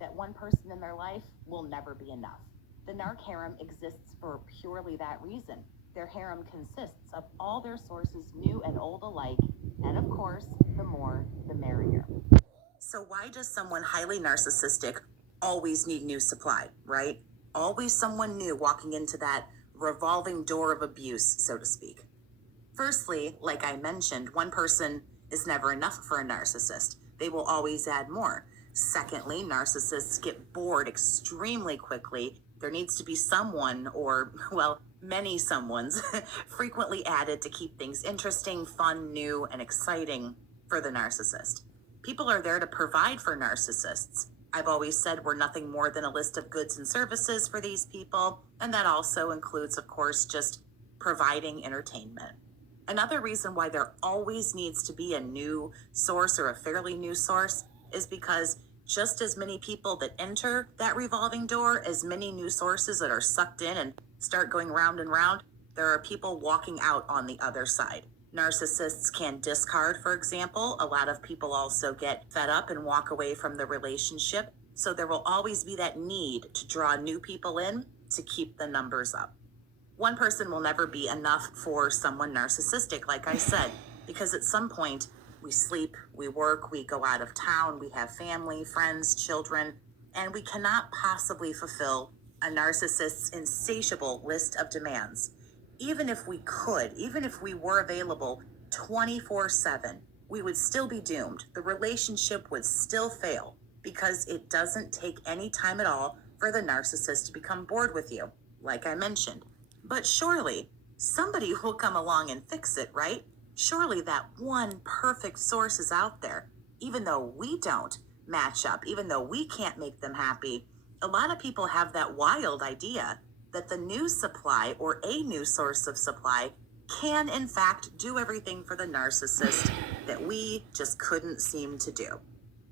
that one person in their life will never be enough. The narc harem exists for purely that reason. Their harem consists of all their sources, new and old alike, and of course, the more, the merrier. So why does someone highly narcissistic always need new supply, right? Always someone new walking into that revolving door of abuse, so to speak. Firstly, like I mentioned, one person is never enough for a narcissist. They will always add more. Secondly, narcissists get bored extremely quickly. There needs to be someone, or, well, many someones, frequently added to keep things interesting, fun, new, and exciting for the narcissist. People are there to provide for narcissists. I've always said we're nothing more than a list of goods and services for these people, and that also includes, of course, just providing entertainment. Another reason why there always needs to be a new source or a fairly new source is because just as many people that enter that revolving door, as many new sources that are sucked in and start going round and round, there are people walking out on the other side. Narcissists can discard, for example. A lot of people also get fed up and walk away from the relationship. So there will always be that need to draw new people in to keep the numbers up. One person will never be enough for someone narcissistic, like I said, because at some point we sleep, we work, we go out of town, we have family, friends, children, and we cannot possibly fulfill a narcissist's insatiable list of demands. Even if we could, even if we were available 24/7, we would still be doomed. The relationship would still fail because it doesn't take any time at all for the narcissist to become bored with you, like I mentioned. But surely somebody will come along and fix it, right? Surely that one perfect source is out there. Even though we don't match up, even though we can't make them happy, a lot of people have that wild idea that the new supply or a new source of supply can in fact do everything for the narcissist that we just couldn't seem to do.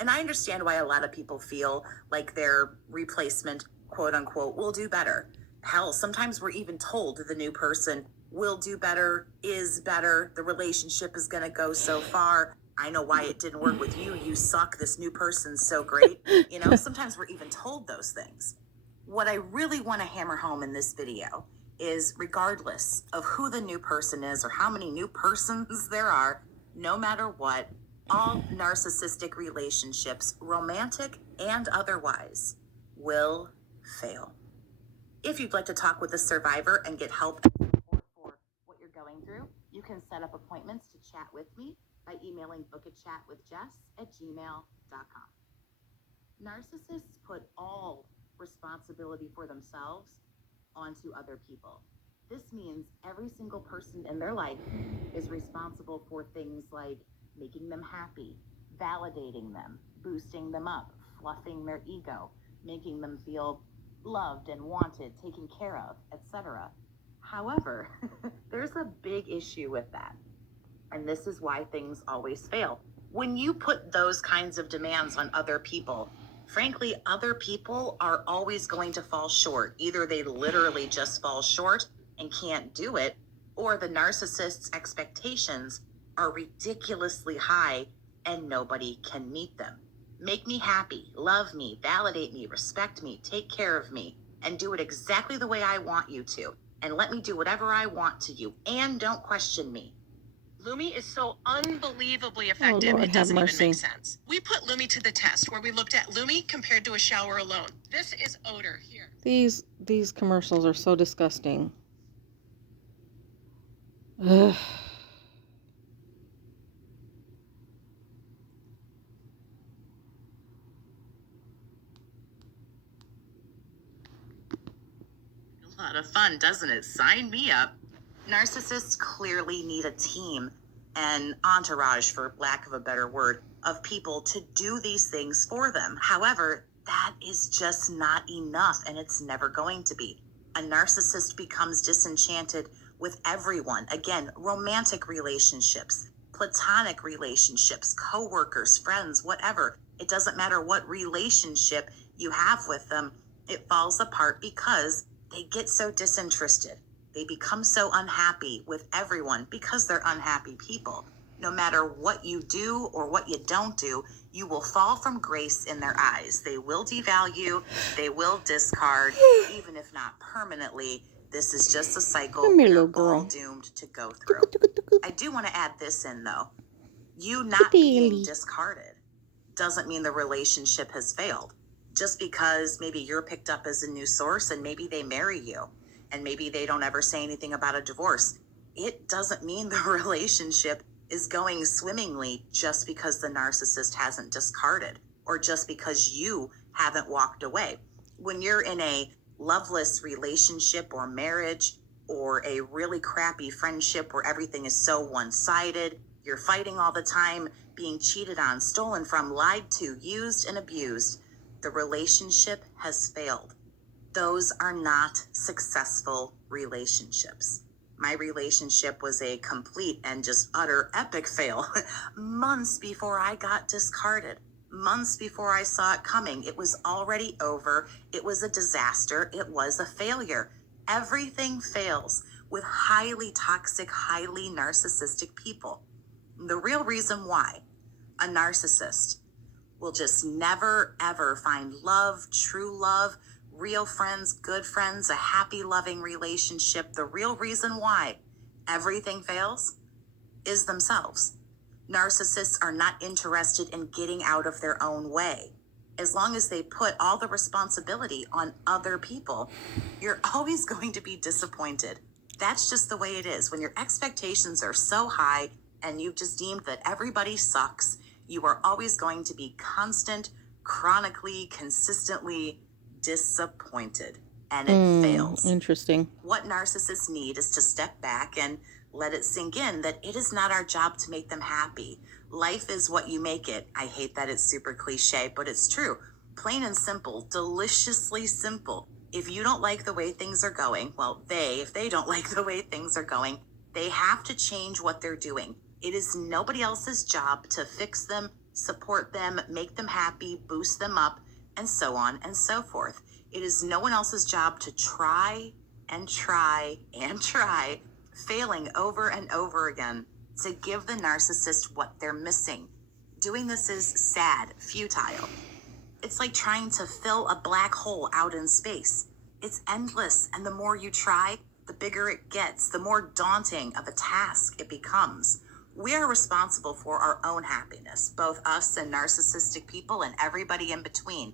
And I understand why a lot of people feel like their replacement, quote unquote, will do better. Hell, sometimes we're even told the new person will do better, is better, the relationship is going to go so far. I know why it didn't work with you. You suck. This new person's so great. You know, sometimes we're even told those things. What I really want to hammer home in this video is regardless of who the new person is or how many new persons there are, no matter what, all narcissistic relationships, romantic and otherwise, will fail. If you'd like to talk with a survivor and get help and support for what you're going through, you can set up appointments to chat with me by emailing bookachatwithjess@gmail.com. Narcissists put all responsibility for themselves onto other people. This means every single person in their life is responsible for things like making them happy, validating them, boosting them up, fluffing their ego, making them feel loved and wanted, taken care of, etc. However, there's a big issue with that. And this is why things always fail. When you put those kinds of demands on other people, frankly, other people are always going to fall short. Either they literally just fall short and can't do it, or the narcissist's expectations are ridiculously high and nobody can meet them. Make me happy, love me, validate me, respect me, take care of me, and do it exactly the way I want you to. And let me do whatever I want to you, and don't question me. Lumi is so unbelievably effective, Lord, it doesn't have even make mercy. sense. We put Lumi to the test where we looked at Lumi compared to a shower alone. This is odor here. These commercials are so disgusting. Ugh. A lot of fun, doesn't it? Sign me up. Narcissists clearly need a team, an entourage, for lack of a better word, of people to do these things for them. However, that is just not enough, and it's never going to be. A narcissist becomes disenchanted with everyone. Again, romantic relationships, platonic relationships, coworkers, friends, whatever. It doesn't matter what relationship you have with them. It falls apart because they get so disinterested. They become so unhappy with everyone because they're unhappy people. No matter what you do or what you don't do, You will fall from grace in their eyes. They will devalue, they will discard, even if not permanently. This is just a cycle Come here, we're little all girl. doomed to go through. I do want to add this in though. You not Good being daily. discarded doesn't mean the relationship has failed. Just because maybe you're picked up as a new source and maybe they marry you and maybe they don't ever say anything about a divorce, it doesn't mean the relationship is going swimmingly just because the narcissist hasn't discarded or just because you haven't walked away. When you're in a loveless relationship or marriage or a really crappy friendship where everything is so one-sided, you're fighting all the time, being cheated on, stolen from, lied to, used and abused, the relationship has failed. Those are not successful relationships. My relationship was a complete and just utter epic fail months before I got discarded, months before I saw it coming. It was already over. It was a disaster. It was a failure. Everything fails with highly toxic, highly narcissistic people. The real reason why a narcissist will just never, ever find love, true love, real friends, good friends, a happy, loving relationship. The real reason why everything fails is themselves. Narcissists are not interested in getting out of their own way. As long as they put all the responsibility on other people, you're always going to be disappointed. That's just the way it is. When your expectations are so high and you've just deemed that everybody sucks, you are always going to be constant, chronically, consistently disappointed. And it fails. Interesting. What narcissists need is to step back and let it sink in that it is not our job to make them happy. Life is what you make it. I hate that it's super cliche, but it's true. Plain and simple, deliciously simple. If you don't like the way things are going, well, if they don't like the way things are going, they have to change what they're doing. It is nobody else's job to fix them, support them, make them happy, boost them up, and so on and so forth. It is no one else's job to try and try and try, failing over and over again, to give the narcissist what they're missing. Doing this is sad, futile. It's like trying to fill a black hole out in space. It's endless, and the more you try, the bigger it gets, the more daunting of a task it becomes. We are responsible for our own happiness, both us and narcissistic people and everybody in between.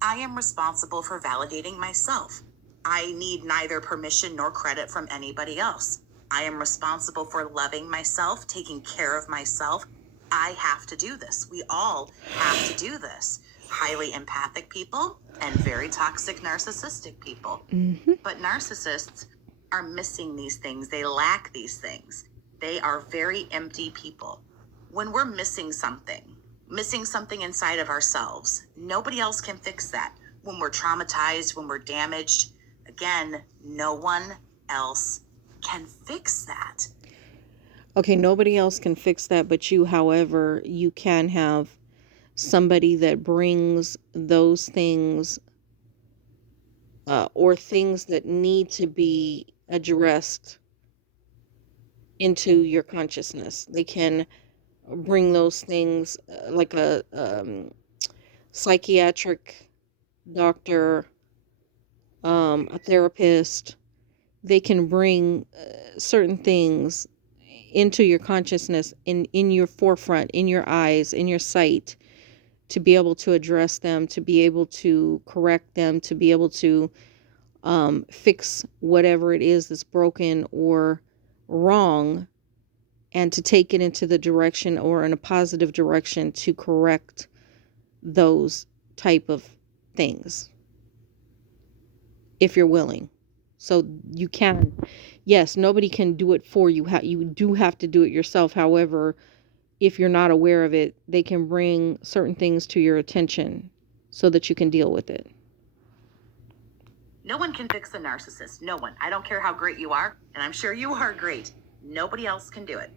I am responsible for validating myself. I need neither permission nor credit from anybody else. I am responsible for loving myself, taking care of myself. I have to do this. We all have to do this. Highly empathic people and very toxic narcissistic people. But narcissists are missing these things. They lack these things. They are very empty people. When we're missing something inside of ourselves, nobody else can fix that. When we're traumatized, when we're damaged, again, no one else can fix that. Okay, nobody else can fix that but you. However, you can have somebody that brings those things or things that need to be addressed into your consciousness. They can bring those things like a psychiatric doctor, a therapist. They can bring certain things into your consciousness, in your forefront, in your eyes, in your sight, to be able to address them, to be able to correct them, to be able to fix whatever it is that's broken or wrong, and to take it into the direction or in a positive direction to correct those type of things, if you're willing. So you can, yes, nobody can do it for you. You do have to do it yourself. However, if you're not aware of it, they can bring certain things to your attention so that you can deal with it. No one can fix a narcissist. No one. I don't care how great you are, and I'm sure you are great. Nobody else can do it.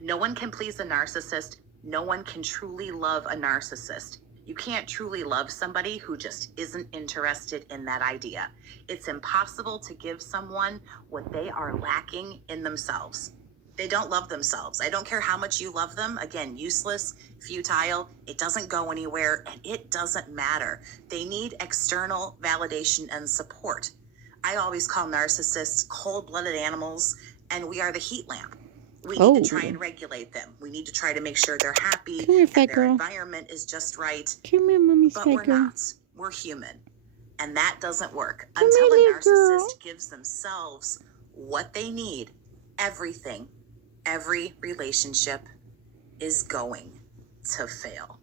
No one can please a narcissist. No one can truly love a narcissist. You can't truly love somebody who just isn't interested in that idea. It's impossible to give someone what they are lacking in themselves. They don't love themselves. I don't care how much you love them. Again, useless, futile. It doesn't go anywhere and it doesn't matter. They need external validation and support. I always call narcissists cold-blooded animals, and we are the heat lamp. We need to try and regulate them. We need to try to make sure they're happy Come here, and fat their girl. environment is just right. Come here, mommy's But fat we're girl. not. We're human. And that doesn't work. Come Until here, a little girl. narcissist gives themselves what they need, everything, every relationship is going to fail.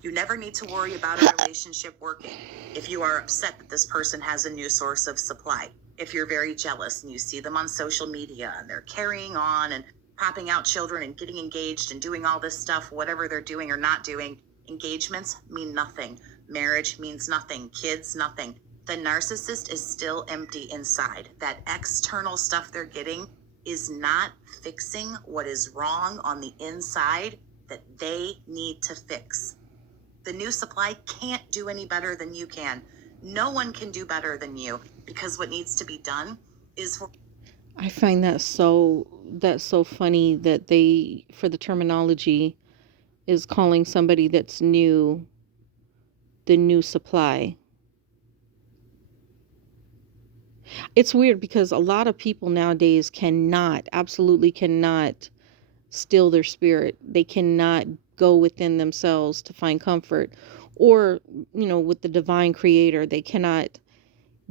You never need to worry about a relationship working if you are upset that this person has a new source of supply. If you're very jealous and you see them on social media and they're carrying on and popping out children and getting engaged and doing all this stuff, whatever they're doing or not doing, engagements mean nothing. Marriage means nothing. Kids, nothing. The narcissist is still empty inside. That external stuff they're getting is not fixing what is wrong on the inside that they need to fix. The new supply can't do any better than you can. No one can do better than you, because what needs to be done is for... I find that's so funny that they, for the terminology, is calling somebody that's new the new supply. It's weird because a lot of people nowadays absolutely cannot still their spirit. They cannot go within themselves to find comfort, or, with the divine creator. They cannot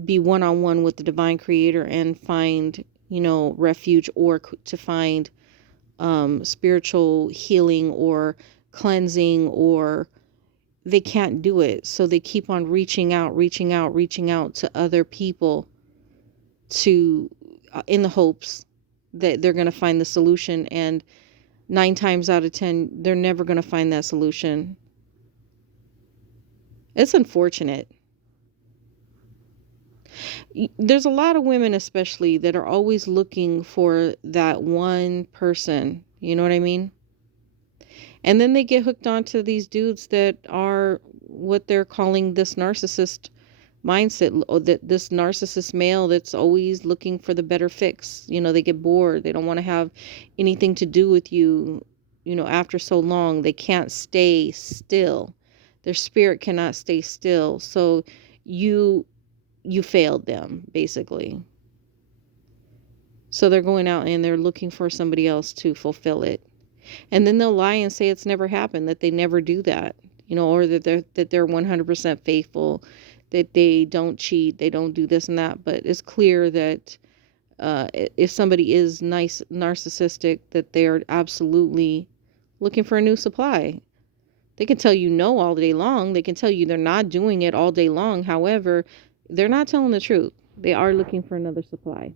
be one-on-one with the divine creator and find, refuge, or to find spiritual healing or cleansing, or they can't do it. So they keep on reaching out to other people to in the hopes that they're going to find the solution, and 9 times out of 10 they're never going to find that solution. It's unfortunate. There's a lot of women especially that are always looking for that one person, you know what I mean? And then they get hooked onto these dudes that are what they're calling this narcissist mindset, or that this narcissist male that's always looking for the better fix. They get bored. They don't want to have anything to do with you, after so long. They can't stay still. Their spirit cannot stay still. So you failed them, basically. So they're going out and they're looking for somebody else to fulfill it. And then they'll lie and say it's never happened, that they never do that, or that they're 100% faithful, that they don't cheat, they don't do this and that. But it's clear that if somebody is narcissistic, that they're absolutely looking for a new supply. They can tell you no all day long. They can tell you they're not doing it all day long. However, they're not telling the truth. They are looking for another supply.